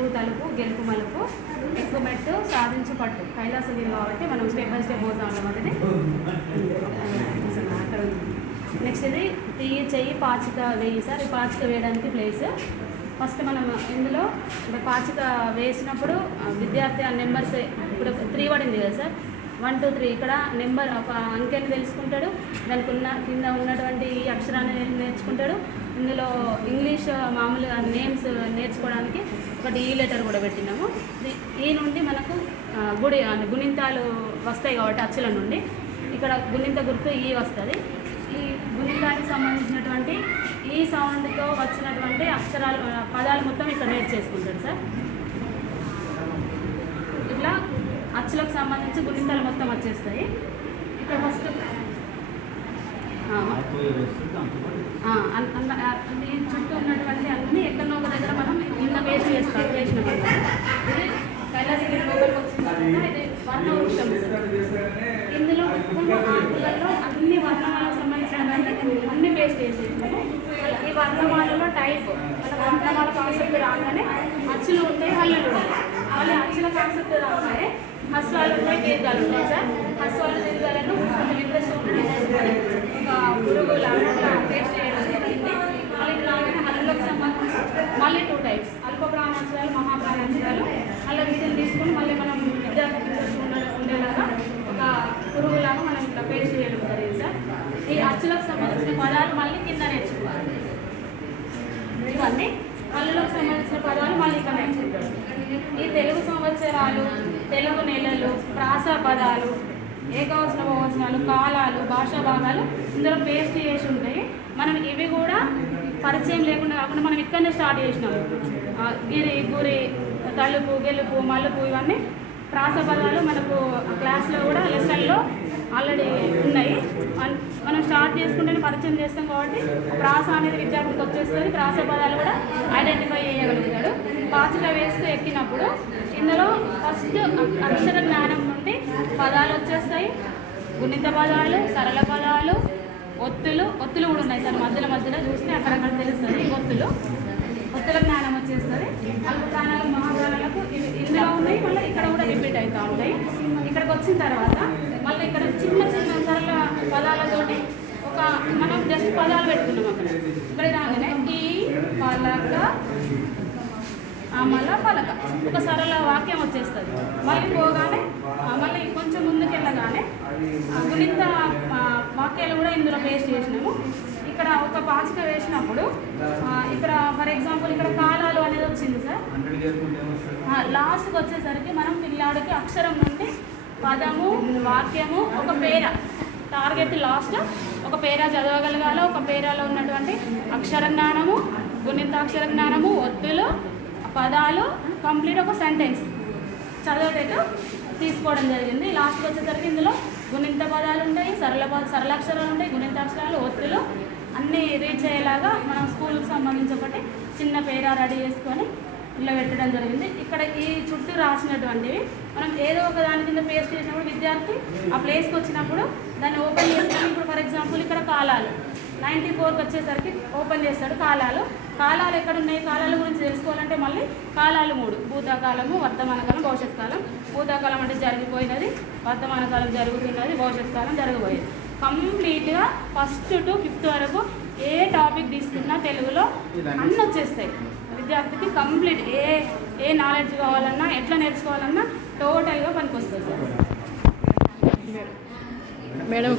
తెలుగు తలుపు గెలుపు మలుపు ఎక్కువ మెట్టు సాధించు పట్టు కైలాసగిరి కాబట్టి మనం స్టెప్ బై స్టెప్ పోతా ఉంటాం అది. అక్కడ నెక్స్ట్ ఇది తీయి చెయ్యి పాచిక వేయి సార్. ఈ పాచిక వేయడానికి ప్లేస్ ఫస్ట్ మనం ఇందులో అంటే పాచిక వేసినప్పుడు విద్యార్థి ఆ నెంబర్స్ ఇప్పుడు 3 పడింది కదా సార్, 1 2 3 ఇక్కడ నెంబర్ ఒక అంకెని తెలుసుకుంటాడు, దానికి కింద ఉన్నటువంటి ఈ అక్షరాన్ని నేర్చుకుంటాడు. ఇందులో ఇంగ్లీష్ మామూలుగా నేమ్స్ నేర్చుకోవడానికి ఒకటి ఈ లెటర్ కూడా పెట్టినాము. ఈ నుండి మనకు గుణింతాలు వస్తాయి కాబట్టి అచ్చుల నుండి ఇక్కడ గుణింత గుర్తు ఈ వస్తుంది. ఈ గుణింతానికి సంబంధించినటువంటి ఈ సౌండ్తో వచ్చినటువంటి అక్షరాలు పదాలు మొత్తం ఇక్కడ నేర్చేసుకుంటాడు సార్. ఇట్లా అచ్చులకు సంబంధించి గుణింతాలు మొత్తం వచ్చేస్తాయి. ఇక్కడ ఫస్ట్ ఈ చుట్టూ ఉన్నటువంటి అన్నీ ఎక్కడో ఒక దగ్గర మనం నిన్న వేసినాం. ఇది కైలాసగిరి లోపలికి వచ్చిన తర్వాత ఇది వర్ణవృక్షం. ఇందులో ఆకులలో అన్ని వర్ణమాలకు సంబంధించినటువంటి అన్ని పేస్ట్ వేసేసినాము. ఈ వర్ణమాలలో టైప్ మన వర్ణమాల కాన్సెప్ట్ రాగానే అచ్చులు ఉంటాయి, హల్లులు ఉంటాయి. మళ్ళీ అచ్చుల కాన్సెప్ట్ రాగానే హస్వాలు ఉంటాయి, దీర్ఘాలు ఉంటాయి సార్. హస్వాలు దీర్ఘాలను కొంచెం ఇంట్రెస్ట్ ఉంటుంది ఒక పురుగు లాగా టేస్ట్ చేయడం జరిగింది. మళ్ళీ రాగానే హల్లులకు సంబంధించి మళ్ళీ 2 టైప్స్ అల్ప ప్రాణాక్షరాలు మహాప్రాణాక్షరాలు. అలా వీటిని తీసుకొని మళ్ళీ మనం విద్యార్థి ఇంట్రెస్ట్ ఉండేలాగా ఒక పురుగులాగా మనం ఇట్లా పేస్ట్ చేయడం జరిగింది సార్. ఈ అచ్చులకు సంబంధించిన పదాలు మళ్ళీ కింద నేర్చుకోవాలి. ఇవన్నీ హల్లులకు సంబంధించిన పదాలు మళ్ళీ ఇక్కడ నేర్చుకుంటారు. ఈ తెలుగు సంవత్సరాలు, తెలుగు నెలలు, ప్రాస పదాలు, ఏకవచన బహువచనాలు, కాలాలు, భాషా భాగాలు ఇందులో పేస్ట్ చేసి ఉంటాయి. మనం ఇవి కూడా పరిచయం లేకుండా కాకుండా మనం ఇక్కడనే స్టార్ట్ చేసినాము. గిరి గురి తలుపు గెలుపు మలుపు ఇవన్నీ ప్రాస పదాలు మనకు క్లాస్లో కూడా లెసన్లో ఆల్రెడీ ఉన్నాయి. మనం స్టార్ట్ చేసుకుంటేనే పరిచయం చేస్తాం కాబట్టి ప్రాస అనేది విద్యార్థికి వచ్చేస్తుంది. ప్రాస పదాలు కూడా ఐడెంటిఫై చేయగలుగుతాడు. పాచిక వేస్తూ ఎక్కినప్పుడు ఇందులో ఫస్ట్ అక్షర జ్ఞానం నుండి పదాలు వచ్చేస్తాయి. గుణిత పదాలు, సరళ పదాలు, ఒత్తులు కూడా ఉన్నాయి సార్. మధ్యలో చూస్తే అక్కడక్కడ తెలుస్తుంది. ఒత్తుల జ్ఞానం వచ్చేస్తుంది. అల్ప ప్రాణాలు మహాప్రాణాలకు ఇందులో ఉన్నాయి, మళ్ళీ ఇక్కడ కూడా రిపీట్ అవుతూ ఉంటాయి. ఇక్కడికి వచ్చిన తర్వాత మళ్ళీ ఇక్కడ చిన్న సరళ పదాలతోటి ఒక మనం జస్ట్ పదాలు పెట్టుకున్నాం. అక్కడ ఇక్కడ రాగానే ఈ పలక అమల పలక ఒక సరళ వాక్యం వచ్చేస్తుంది. మళ్ళీ పోగానే మళ్ళీ కొంచెం ముందుకెళ్ళగానే గుణిత వాక్యాలు కూడా ఇందులో పేస్ట్ చేసినాము. ఇక్కడ ఒక పాచిక వేసినప్పుడు ఇక్కడ ఫర్ ఎగ్జాంపుల్ ఇక్కడ కాలాలు అనేది వచ్చింది సార్. లాస్ట్కి వచ్చేసరికి మనం పిల్లాడికి అక్షరం నుండి పదము, వాక్యము, ఒక పేర టార్గెట్ లాస్ట్ ఒక పేరా చదవగలగాల. ఒక పేరాలో ఉన్నటువంటి అక్షర జ్ఞానము, గుణితాక్షర జ్ఞానము, ఒత్తులు, పదాలు కంప్లీట్ ఒక సెంటెన్స్ చదివేటట్టు తీసుకోవడం జరిగింది. లాస్ట్కి వచ్చేసరికి ఇందులో గుణిత పదాలు ఉంటాయి, సరళాక్షరాలు ఉంటాయి, గుణితాక్షరాలు, ఒత్తులు అన్నీ రీచ్ అయ్యేలాగా మనం స్కూల్కి సంబంధించి ఒకటి చిన్న పేరా రెడీ చేసుకొని ఇలా పెట్టడం జరిగింది. ఇక్కడ ఈ చుట్టూ రాసినటువంటివి మనం ఏదో ఒక దాని కింద పేస్ట్ చేసినప్పుడు విద్యార్థి ఆ ప్లేస్కి వచ్చినప్పుడు దాన్ని ఓపెన్ చేసుకొని ఇప్పుడు ఫర్ ఎగ్జాంపుల్ ఇక్కడ కాలాలు 94కి వచ్చేసరికి ఓపెన్ చేస్తాడు. కాలాలు ఎక్కడ ఉన్నాయి, కాలాల గురించి తెలుసుకోవాలంటే మళ్ళీ కాలాలు 3: భూతకాలము, వర్తమాన కాలం, భవిష్యత్ కాలం. భూతకాలం అంటే జరిగిపోయినది, వర్తమాన కాలం జరుగుతున్నది, భవిష్యత్ కాలం జరగబోయేది. కంప్లీట్గా ఫస్ట్ టు 5th వరకు ఏ టాపిక్ తీసుకున్నా తెలుగులో అన్నీ వచ్చేస్తాయి. విద్యార్థికి కంప్లీట్ ఏ నాలెడ్జ్ కావాలన్నా ఎట్లా నేర్చుకోవాలన్నా టోటల్గా పనికొస్తుంది సార్. మేడం